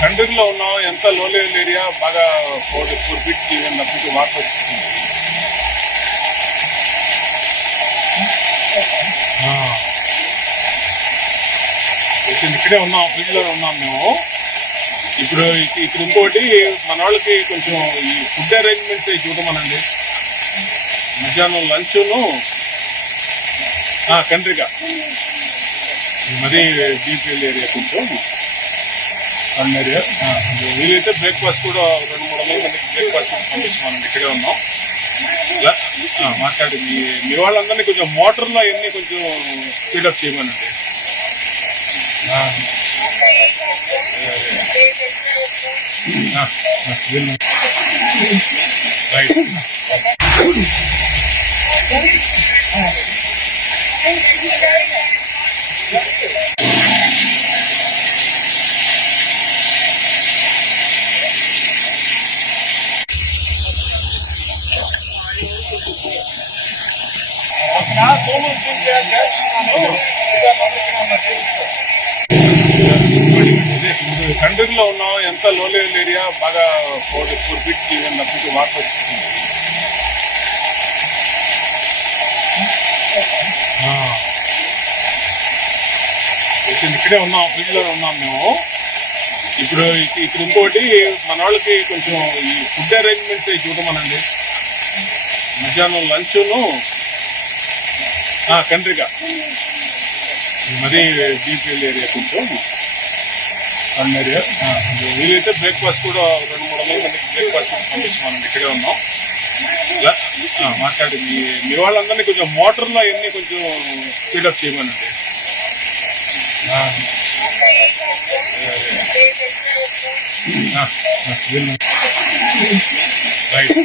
కంట్రీలో ఉన్నాం ఎంత లో లెవెల్ ఏరియా బాగా four four feet even water వచ్చింది. ఇక్కడే ఉన్నాం ఫీల్డ్లో ఉన్నాం మేము. ఇప్పుడు ఇక్కడ ఇంకోటి మన వాళ్ళకి కొంచెం ఈ ఫుడ్ అరేంజ్మెంట్స్ చూడమనండి. మధ్యాహ్నం లంచ్ను కంట్రీగా మరీ డీపీఎల్ ఏరియా కొంచెం. అన్న ఏరియా వీలైతే బ్రేక్ఫాస్ట్ కూడా రెండు మూడు వందల మందికి బ్రేక్ఫాస్ట్ పంపించమనండి. ఇక్కడే ఉన్నాం. ఇలా, మాట్లాడి మీ మీ వాళ్ళందరినీ కొంచెం మోటార్లో అవన్నీ కొంచెం స్పీడప్ చేయమనండి. రైట్ ఆ, ఆ, వెళ్ళు. రైట్ ఉన్నాం ఎంత లో ఏరియా బాగా four four feet even water వచ్చింది ఆ. ఇక్కడే ఉన్నాం ఫీల్డ్లో ఉన్నాం మేము. ఇప్పుడు ఇక్కడ ఇంకోటి మన వాళ్ళకి కొంచెం ఈ ఫుడ్ అరేంజ్మెంట్స్ అవి చూడమనండి. మధ్యాహ్నం లంచ్ను కంట్రీగా మరీ డీపీఎల్ ఏరియా కొంచెం. అన్న ఏరియా వీలైతే బ్రేక్ఫాస్ట్ కూడా రెండు మూడు వందల మందికి బ్రేక్ఫాస్ట్ పంపించమనండి. ఇక్కడే ఉన్నాం. మాట్లాడింది మీ వాళ్ళందరినీ కొంచెం మోటార్లో అవన్నీ కొంచెం స్పీడప్ చేయమనండి. రైట్